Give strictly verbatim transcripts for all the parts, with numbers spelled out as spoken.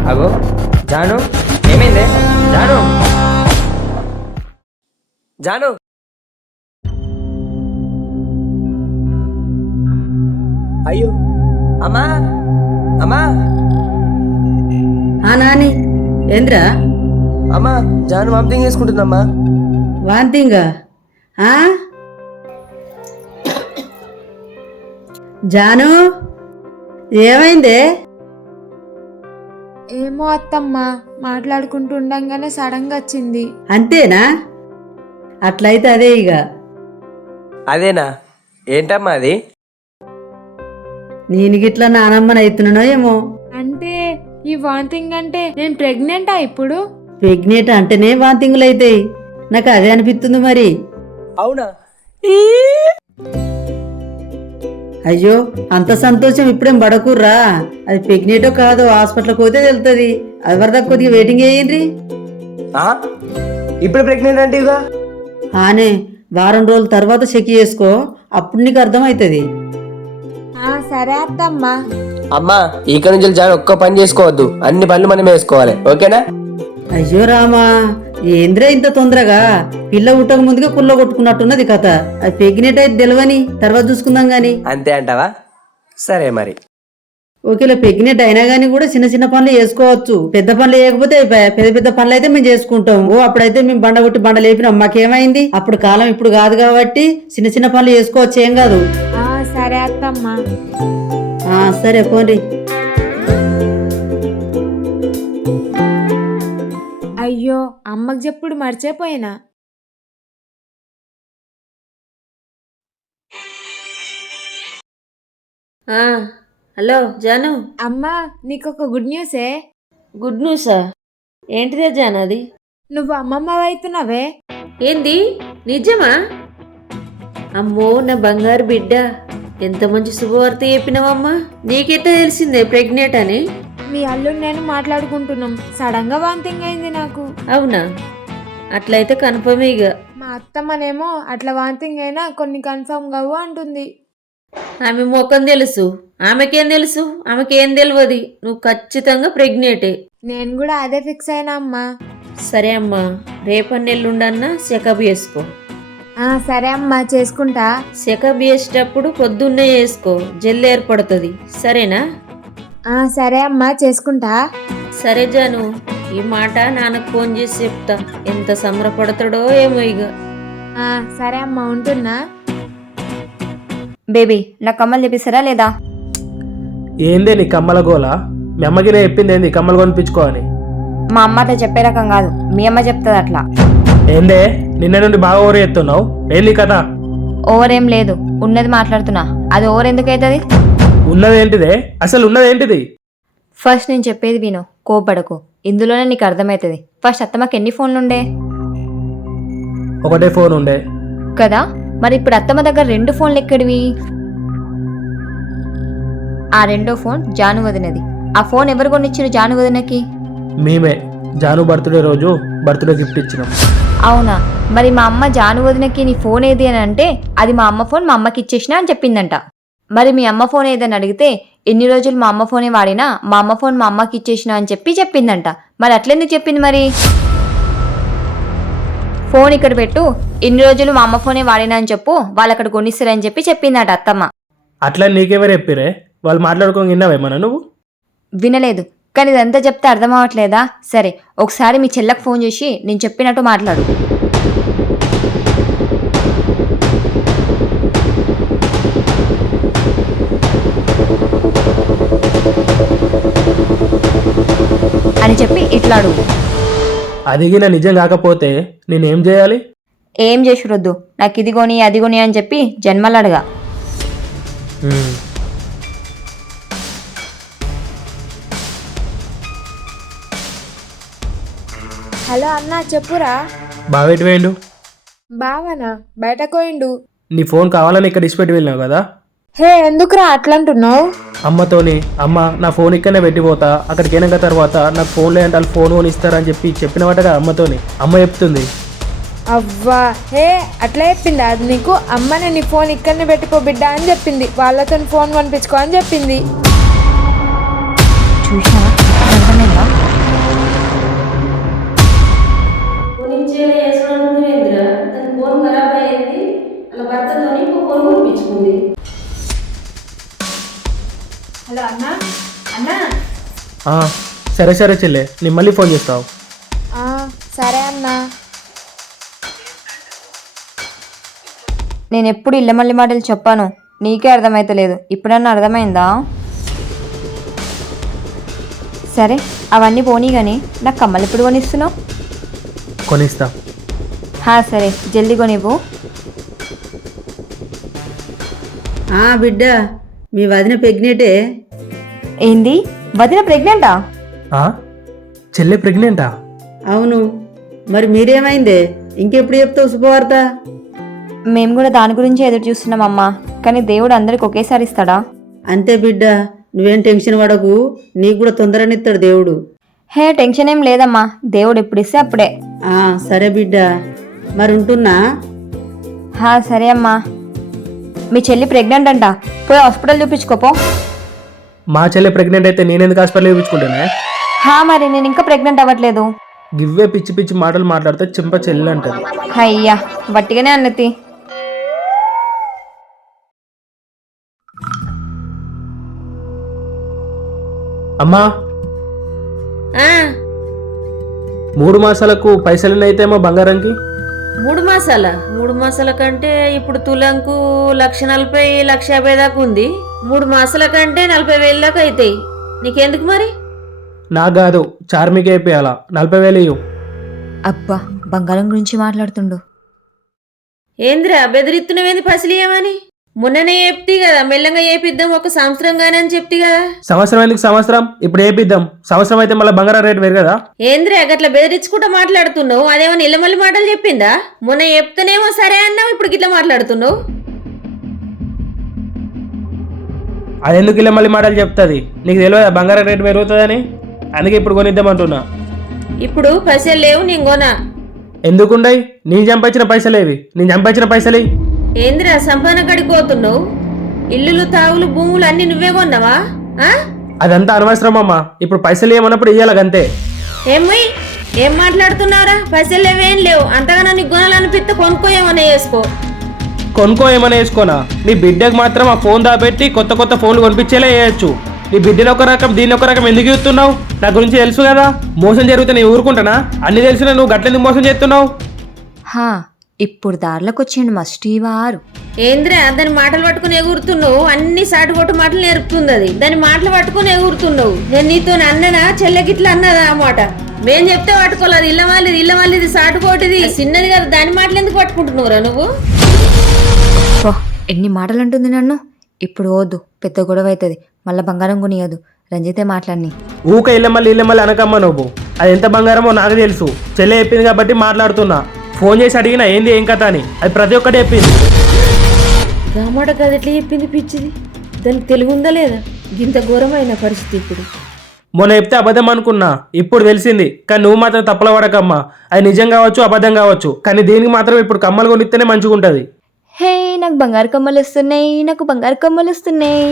అగో జాను, ఏమైందే జాను? జాను అయ్యో అమ్మా అమ్మా ఆ నాని ఏంద్రా? అమ్మా జాను వామిటింగ్ చేసుకుంటుందమ్మా. వాంతింగా? ఆ జాను ఏమైందే? ఏమో అత్తమ్మ, మాట్లాడుకుంటూ ఉండంగానే సడన్ గా వచ్చింది. అంతేనా? అట్లయితే అదే ఇక. అదేనా? ఏంటమ్మా అది? నేను గిట్లా నానమ్మని అవుతున్నానో ఏమో. అంటే ఈ వాంతింగ్ అంటే నేను ప్రెగ్నెంటా ఇప్పుడు? ప్రెగ్నెంట్ అంటేనే వాంతింగులు అవుతాయి, నాకు అదే అనిపిస్తుంది మరి. అవునా? అయ్యో అంత సంతోషం ఇప్పుడేం పడకుర్రా, అది ప్రెగ్నెంటో కాదో హాస్పిటల్కి పోతే తెలుస్తుంది. అది వరదాకా కొద్దిగా వెయిటింగ్ చేయండి. ఆ? ఇప్పుడు ప్రెగ్నెంట్ అంటే ఇక ఆనే వారం రోజుల తర్వాత చెక్ చేసుకో, అప్పుడు నీకు అర్థమవుతుంది. ఆ సరే అత్తమ్మ. అమ్మా ఇక నుంచి జాను ఒక్క పని చేసుకోవద్దు, అన్ని పనులు మనం వేసుకోవాలి, ఓకేనా? అయ్యో రామా, ఏంద్రా ఇంత తొందరగా? పిల్ల పుట్టక ముందుగా కుల్ల కొట్టుకున్నట్టున్నది కథ. అది ప్రెగ్నెంట్ అయితే తెలియని తర్వాత చూసుకుందాం గాని. అంతే అంటావా? సరే మరి. ఓకేలా ప్రెగ్నెంట్ అయినా గానీ కూడా చిన్న చిన్న పనులు చేసుకోవచ్చు, పెద్ద పనులు చేయకపోతే అయిపోయా. పెద్ద పెద్ద పనులు అయితే మేము చేసుకుంటాం. ఓ అప్పుడైతే మేము బండ కొట్టి బండ లేపినాం, మాకేమైంది? అప్పుడు కాలం ఇప్పుడు కాదు కాబట్టి చిన్న చిన్న పనులు చేసుకోవచ్చు, ఏం కాదు. ఆ సరే అత్తమ్మ. ఆ సరే పోండి. అయ్యో అమ్మకి చెప్పుడు మర్చిపోయినా. ఆ హలో జాను. అమ్మా నీకొక గుడ్ న్యూసే. గుడ్ న్యూసా? ఏంటిదే జాను అది? నువ్వు అమ్మమ్మ అవుతున్నావే. ఏంది? నిజమా? అమ్మో నా బంగారు బిడ్డ, ఎంత మంచి శుభవార్త చెప్పినావమ్మా. నీకెట్టా తెలిసిందే ప్రెగ్నెంట్ అని? మీ అల్లుడు నేను మాట్లాడుకుంటున్నాం, సడన్ గా వాంతింగ్ అయింది నాకు. అవునా? అట్లయితే కన్ఫర్మ్ ఇక. మా అత్తమ్మనేమో అట్లా వాంతింగ్ అయినా కొన్ని కన్ఫర్మ్ కావు అంటుంది. ఆమె ముఖం తెలుసు, ఆమెకేం తెలుసు? ఆమెకేం తెలియదు, నువ్వు ఖచ్చితంగా ప్రెగ్నెంటే. నేను కూడా అదే ఫిక్స్ అయినా అమ్మా. సరే అమ్మా, రేపటి నెల్లుండన్నా చెకప్ చేసుకో. ఆ సరే అమ్మా చేసుకుంటా. చెకప్ చేసేటప్పుడు పొద్దున్నే చేసుకో, జల్ది ఏర్పడుతుంది, సరేనా? ఆ సరే అమ్మా చేసుకుంటా. సరే జాను, ఈ మాట నాన్నకు ఫోన్ చేసి చెప్తా, ఎంత సంబరపడతాడో ఏమో ఇక. ఆ సరే అమ్మా ఉంటున్నా. బేబీ నాకు కమ్మలు చెప్పిస్తారా లేదా? ఏందే నీ కమ్మల గోల? మీ అమ్మకి చెప్పింది ఏంది కమ్మలు కొనిపించుకో అని? మా అమ్మ అట్లా చెప్పే రకం కాదు, మీ అమ్మ చెప్తుంది అట్లా. ఏందే నిన్న నుండి బాగా ఓవర్ ఎత్తున్నావు, ఏంది కదా? ఓవర్ ఏం లేదు, ఉన్నది మాట్లాడుతున్నా. అది ఓవర్ ఎందుకు అవుతుంది? ఉన్నదేంటిదే? అసలు ఉన్నదేంటిది? ఫస్ట్ నేను చెప్పేది విను, కోపడకు. ఇందులోనే నీకు అర్థమవుతుంది. ఫస్ట్ అత్తమ్మకి ఎన్ని ఫోన్లు ఉండే? ఒకటే ఫోన్ ఉండే కదా, మరి ఇప్పుడు అత్తమ్మ దగ్గర రెండు ఫోన్లు ఎక్కడివి? ఆ రెండో ఫోన్ జాను వదినది. ఆ ఫోన్ ఎవరు కొనిచ్చారు జాను వదినకి? మేమే. జాను బర్త్డే రోజు బర్త్డే గిఫ్ట్ ఇచ్చినాం. అవునా? మరి మా అమ్మ జాను వదినకి నీ ఫోన్ ఏది అని అంటే అది మా అమ్మ ఫోన్, మా అమ్మకి ఇచ్చేసినా అని చెప్పిందంట. మరి మీ అమ్మ ఫోన్ ఏదని అడిగితే ఎన్ని రోజులు మా అమ్మ ఫోనే వాడినా మా అమ్మ ఫోన్ మా అమ్మకి ఇచ్చేసినా అని చెప్పి చెప్పిందంట. మరి అట్లెందుకు చెప్పింది మరి? ఫోన్ ఇక్కడ పెట్టు, ఇన్ని రోజులు మా అమ్మ ఫోనే వాడినా అని చెప్పు, వాళ్ళు అక్కడ కొనిస్తారని చెప్పి చెప్పిందట అత్తమ్మ. అట్లా నీకెవరు చెప్పిరే? వాళ్ళు మాట్లాడుకోని విన్నావేమన్నా నువ్వు? వినలేదు, కానీ ఇదంతా చెప్తే అర్థం అవ్వట్లేదా? సరే ఒకసారి మీ చెల్లకు ఫోన్ చేసి నేను చెప్పినట్టు మాట్లాడు. అని చెప్పి ఇట్లా అడుగు. అదిగిన నిజం కాకపోతే నేనేం చేయాలి? ఏం చేసురొద్దు, నాకు ఇదిగోని అదిగోని అని చెప్పి జన్మలు అడగా. హలో అన్నా చెప్పురా. బావేటి వేయండు? బావనా బయటకు పోయిండు. నీ ఫోన్ కావాలని ఇక్కడ ఇచ్చిపెట్టి వెళ్ళినావు కదా? హే ఎందుకురా అట్లంటున్నావు? అమ్మతోని, అమ్మ నా ఫోన్ ఇక్కడనే పెట్టిపోతా, అక్కడికి వెళ్ళిన తర్వాత నాకు ఫోన్ లేదంటే వాళ్ళు ఫోన్ కొని ఇస్తారని చెప్పి చెప్పినవాటగా అమ్మతోని. అమ్మ చెప్తుంది. అవ్వా హే అట్లా చెప్పింది అది నీకు? అమ్మనే నీ ఫోన్ ఇక్కడనే పెట్టుకో బిడ్డ అని చెప్పింది, వాళ్ళతో ఫోన్ కొనిపించుకో అని చెప్పింది. చూసినా అర్థమైందా? అన్నా అన్నా ఆ, సరే సరే చెల్లె నేను మళ్ళీ ఫోన్ చేస్తావు. ఆ, సరే అన్నా. నేను ఎప్పుడు ఇళ్ళ మళ్ళీ మాటలు చెప్పాను, నీకే అర్థమైతలేదు. ఇప్పుడన్నా అర్థమైందా? సరే అవన్నీ పోనీ కానీ నాకు కమ్మలు ఎప్పుడు కొనిస్తున్నావు? కొనిస్తా. హా సరే జల్దీ కొనివ్వు. ఆ బిడ్డ మీ వదిన ప్రెగ్నెంటే. ఏంది వదిన ప్రెగ్నెంటా? ఆ, చెల్లె ప్రెగ్నెంటా? అవును, మరి మీరేమైందే? ఇంకెప్పుడు చెప్తావు శుభవార్త? మేము కూడా దాని గురించి ఎదురు చూస్తున్నాం అమ్మా, కానీ దేవుడు అందరికి ఒకేసారి ఇస్తాడా? అంతే బిడ్డ, నువ్వేం టెన్షన్ పడకు, నీకు కూడా తొందరనిస్తాడు దేవుడు. హే టెన్షన్ ఏం లేదమ్మా, దేవుడు ఎప్పుడు ఇస్తే అప్పుడే. ఆ సరే బిడ్డ, మరి ఉంటున్నా. హా సరే అమ్మా. మీ చెల్లి ప్రెగ్నెంట్ అంట, పోయి హాస్పిటల్ చూపించుకోపో. మా చెల్లె ప్రెగ్నెంట్ అయితే నేనెందుకు హాస్పిటల్ చూపించుకుంటానే? హా మరి నేను ఇంకా ప్రెగ్నెంట్ అవ్వట్లేదు. గివ్వే పిచ్చి పిచ్చి మాటలు మాట్లాడితే చింప చెల్లి అంటది. అయ్యా వట్టిగానే అన్నతి. అమ్మా, ఆ, మూడు మాసాలకు పైసలున్నైతేమో బంగారంకి. మూడు మాసాల మూడు మాసాల కంటే ఇప్పుడు తులంకు లక్ష నలభై లక్ష యాభై దాకా ఉంది. మూడు మాసాల కంటే నలభై వేలు దాకా అవుతాయి. నీకెందుకు మరి? నాకు కాదు, చార్మికి అయిపోయాలా. నలభై వేలు ఇవ్వు. అబ్బా బంగారం గురించి మాట్లాడుతుండు. ఏంద్రా బెదిరిత్తున్నవేంది పసిలియమని? మొన్ననే చెప్తి కదా మెల్లంగా చేపిద్దాం ఒక సంవత్సరం గానీ అని చెప్తి కదా. సంవత్సరం ఎందుకు సంవత్సరం? ఇప్పుడు వేపిద్దాం. సంవత్సరం అయితే మళ్ళీ బంగారం రేటు వేరు కదా. ఏంద్రా గట్లా బెదిరించుకుంటా మాట్లాడుతున్నావు? అదేమో ఇళ్ళమల్లి మాటలు చెప్పిందా? మొన్న చెప్తేనేమో సరే అన్నావు, ఇప్పుడు గిట్లా మాట్లాడుతున్నావు. అది ఎందుకు ఇలా మళ్ళీ మాటలు చెప్తుంది? నీకు తెలియదా బంగారం రేటు పెరుగుతుందని? అందుకే ఇప్పుడు కొనిద్దామంటున్నా. ఇప్పుడు పైసలు లేవు, నేను కొనా. ఎందుకుండయి? నేను చంపించిన పైసలేవి? నేను చంపించిన పైసలే. ఏంద్రా సంపాదన కడిపోతున్నావు? ఇల్లులు తావులు భూములు అన్ని నువ్వే కొన్నావా? ఆ? అదంతా అనవసరం అమ్మా. ఇప్పుడు పైసలు ఏమన్నప్పుడు ఇయ్యాలంతే. ఏమై ఏం మాట్లాడుతున్నావురా? పైసలు లేవేం లేవు. అంతగా నీకు కొనాలనిపిస్తే కొనుక్కో, ఏమన్నా చేసుకో. కొనుక్కో ఏమైనా వేసుకోనా? నీ బిడ్డకు మాత్రం ఆ ఫోన్ దాపెట్టి కొత్త కొత్త ఫోన్లు కొనిపించేలా వేయచ్చు. నీ బిడ్డను ఒక రకం దీన్ని ఒక రకం ఎందుకు చూస్తున్నావు? నా గురించి తెలుసు కదా. మోసం జరిగితే నేను ఊరుకుంటానా? అన్ని తెలిసినా నువ్వు గట్లెందుకు మోసం చేస్తున్నావు? హా ఇప్పుడు దారిలోకి వచ్చిండు మస్టీ వారు. ఏంద్రా దాని మాటలు పట్టుకుని ఎగురుతున్నావు? అన్ని సాటుపోటు మాటలు నేర్పుతుంది అది. దాని మాటలు పట్టుకుని ఎగురుతున్నావు. నేను నీతో అన్ననా చెల్లెకిట్లా అన్నదా ఆ మాట? మేం చెప్తే పట్టుకోలేదు. ఇళ్ళ వాళ్ళది ఇళ్ళ వాళ్ళది సాటుపోటుది చిన్నది కదా, దాని మాటలు ఎందుకు పట్టుకుంటున్నావురా నువ్వు? ఓ ఎన్ని మాటలు అంటుంది నన్ను. ఇప్పుడు వద్దు, పెద్ద గొడవ అవుతుంది. మళ్ళీ బంగారం కొనియదు. రంజితే మాట్లాడిని. ఊక ఇల్లమల్లి ఇల్లమల్లి అనకమ్మా నువ్వు. అది ఎంత బంగారమో నాకు తెలుసు. చెల్లె చెప్పింది కాబట్టి మాట్లాడుతున్నా. ఫోన్ చేసి అడిగినా ఏంది ఏం కథ అని. అది ప్రతి ఒక్కటి చెప్పింది. గామాట కదా ఎట్లా చెప్పింది పిచ్చిది. దానికి తెలుగు ఉందా లేదా? ఇంత ఘోరమైన పరిస్థితి ఇప్పుడు. మొన్న చెప్తే అబద్ధం అనుకున్నా, ఇప్పుడు తెలిసింది. కానీ నువ్వు మాత్రం తప్పల పడకమ్మా. అది నిజం కావచ్చు, అబద్ధం కావచ్చు, కానీ దీనికి మాత్రం ఇప్పుడు కమ్మలు కొనిస్తేనే మంచిగా ఉంటుంది. హే నాకు బంగారు కమ్మలు వస్తున్నాయి, నాకు బంగారు కమ్మలు వస్తున్నాయి.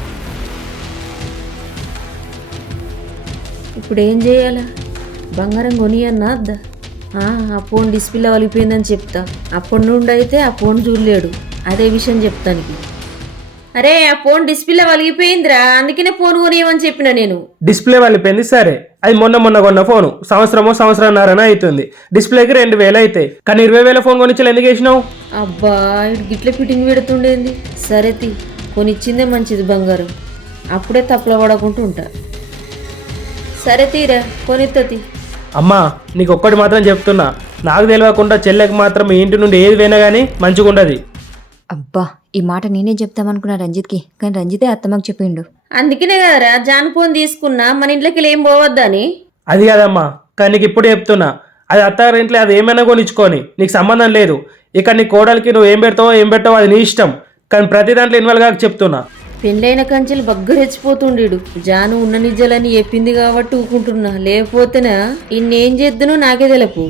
ఇప్పుడు ఏం చేయాలా? బంగారం కొనియన్నా అద్దా? ఆ ఫోన్ డిస్ప్లే వలిగిపోయిందని చెప్తా. అప్పటి నుండి అయితే ఆ ఫోన్ చూడలేడు. అదే విషయం చెప్తానికి. అరే ఆ ఫోన్ డిస్ప్లే వలిగిపోయిందిరా, అందుకనే ఫోన్ కొనియమని చెప్పిన నేను. డిస్ప్లే వెళ్ళిపోయింది సరే, అది మొన్న మొన్న కొన్న ఫోను. సంవత్సరమో సంవత్సరంన్నరన అవుతుంది. డిస్ప్లేకి రెండు వేలు అవుతాయి. కానీ ఇరవై వేల ఫోన్ కొనిచ్చి ఎందుకు వేసినావు? అబ్బా ఇటు గిట్ల ఫిట్టింగ్ పెడుతుండేంది. సరే తి కొనిచ్చిందే మంచిది బంగారం. అప్పుడే తప్పుల పడకుండా ఉంటా. సరే తీరా కొనిత్తతి. అమ్మా నీకు ఒక్కటి మాత్రం చెప్తున్నా, నాకు తెలియకుండా చెల్లెకి మాత్రం ఈ ఇంటి నుండి ఏది పోయినా కానీ మంచిగా ఉండదు. అబ్బా ఈ మాట నేనే చెప్తామనుకున్నా రంజిత్కి, కానీ రంజితే అత్తమ్మకి చెప్పిండు. అందుకనే కదరా జాన్ ఫోన్ తీసుకున్నా, మన ఇంట్లోకి ఏం పోవద్దని. అది కాదమ్మా, కానీ నీకు ఇప్పుడు చెప్తున్నా, అది అత్తారింట్లో అది ఏమైనా కొనిచ్చుకొని నీకు సంబంధం లేదు. ఇక నీ కోడలికి నువ్వు ఏం పెడతావో ఏం పెట్టావో అది నీ ఇష్టం, కానీ ప్రతి దాంట్లో ఇన్వాల్వ్ కాక చెప్తున్నా. పెళ్ళైన కంచెలు బగ్గరెచ్చిపోతుండేడు. జాను ఉన్న నిజాలని చెప్పింది కాబట్టి ఊకుంటున్నా, లేకపోతేనా ఇన్నేం చేద్దునో నాకే తెలుపు.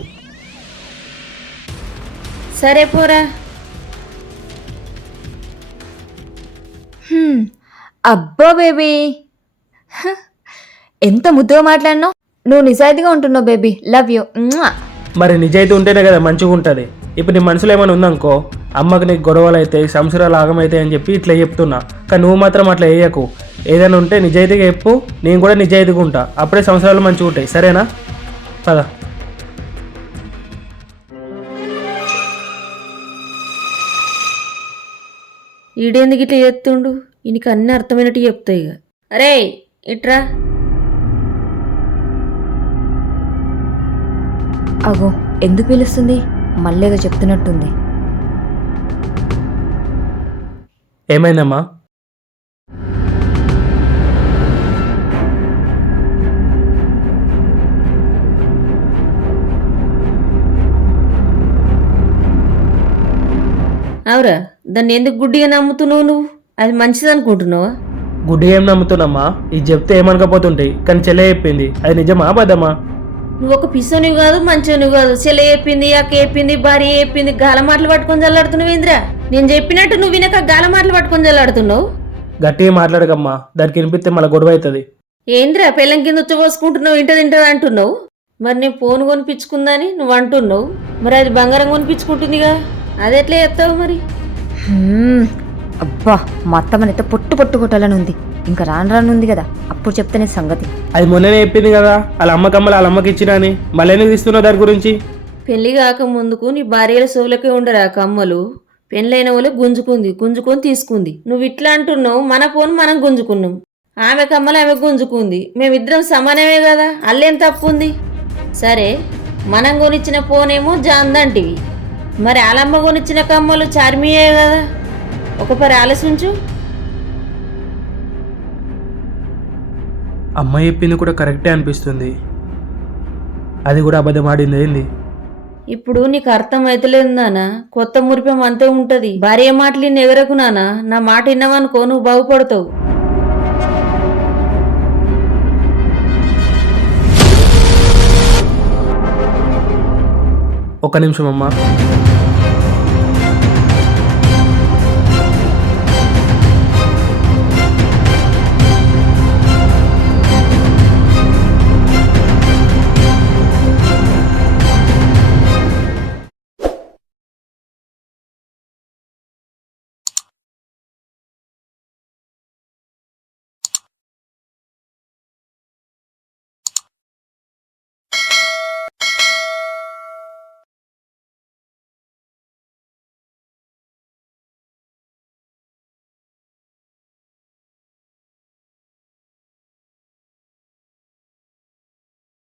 సరే పోరా. హ్మ్, అబ్బా బేబీ హ, ఎంత ముద్దుగా మాట్లాడినావు. నువ్వు నిజాయితీగా ఉంటున్నావు బేబీ, లవ్ యూ. మరి నిజాయితీ ఉంటేనే కదా మంచిగా ఉంటుంది. ఇప్పుడు నీ మనసులో ఏమైనా ఉందనుకో, అమ్మకి నీకు గొడవలు అవుతాయి, సంవత్సరాలు ఆగమవుతాయి అని చెప్పి ఇట్లా చెప్తున్నా. కానీ నువ్వు మాత్రం అట్లా వేయకు. ఏదైనా ఉంటే నిజాయితీగా చెప్పు, నేను కూడా నిజాయితీగా ఉంటా. అప్పుడే సంవత్సరాలు మంచిగా ఉంటాయి. సరేనా? పద. ఈడేందుకు ఇట్లా చేస్తుండు? ఈయనకి అన్ని అర్థమైనట్టు చెప్తాయి ఇక. అరే ఇట్రా. అగో ఎందుకు పిలుస్తుంది? మళ్ళీ ఏదో చెప్తున్నట్టుంది. ఏమైందమ్మా? అవురా, దాన్ని ఎందుకు గుడ్డిగా నమ్ముతున్నావు నువ్వు? అది మంచిది అనుకుంటున్నావా? గుడ్డి ఏం నమ్ముతున్నామ్మా? ఇది చెప్తే ఏమనకపోతుంటాయి, కానీ చెల్లె చెప్పింది. అది నిజమా అబద్ధమా? నువ్వు ఒక పిసోనివి కాదు, మంచోనివి కాదు. చెల్లె చెప్పింది, అక్క చెప్పింది, భార్య చెప్పింది, గాల మాటలు పట్టుకొని చల్లాడుతున్నావు ఇంద్రా. నేను చెప్పినట్టు నువ్వు వినక గాల మాటలు పట్టుకొని చల్లాడుతున్నావు. గట్టిగా మాట్లాడకమ్మా, దానికి వినిపిస్తే మళ్ళీ గొడవ అవుతుంది. ఏంద్రా పెళ్ళం కింద ఉచ్చబోసుకుంటున్నావు, ఇంట తింటది అంటున్నావు. మరి నేను ఫోన్ కొనిపించుకుందని నువ్వు అంటున్నావు. మరి అది బంగారం కొనిపించుకుంటుందిగా, అది ఎట్లా చెప్తావు మరి? హ్మ్, అబ్బా మా అత్తమ్మనైతే పొట్టు పొట్టు కొట్టాలని ఉంది. ఇంకా రాను రాను ఉంది కదా, అప్పుడు చెప్తానే సంగతి. అది మొన్ననే చెప్పింది కదా వాళ్ళ అమ్మకమ్మలు వాళ్ళ అమ్మకి ఇచ్చినా అని. మళ్ళీ ఎందుకు తీస్తున్నావు దాని గురించి? పెళ్లి కాక ముందుకు నీ భార్యల సోలకే ఉండరా కమ్మలు. పెళ్ళైన వాళ్ళు గుంజుకుంది, గుంజుకొని తీసుకుంది. నువ్వు ఇట్లా అంటున్నావు, మన ఫోన్ మనం గుంజుకున్నాం. ఆమె కమ్మలు ఆమె గుంజుకుంది, మేమిద్దరం సమానమే కదా, అల్లేం తప్పు ఉంది? సరే, మనం కొనిచ్చిన ఫోన్ ఏమో జాందంటివి, మరి ఆలమ్మ కొనిచ్చిన కమ్మలు చార్మియే కదా. ఒక పరి ఆలోచించు. అమ్మ చెప్పింది కూడా కరెక్టే అనిపిస్తుంది. అది కూడా అబద్ధం ఆడింది ఏంది? ఇప్పుడు నీకు అర్థం అయితలేదు నానా. కొత్త మురిపం అంతే ఉంటది. భార్య మాటలు ఎగరకు నానా. నా మాట విన్నావనుకో నువ్వు బాగుపడతావు. ఒక్క నిమిషం అమ్మా.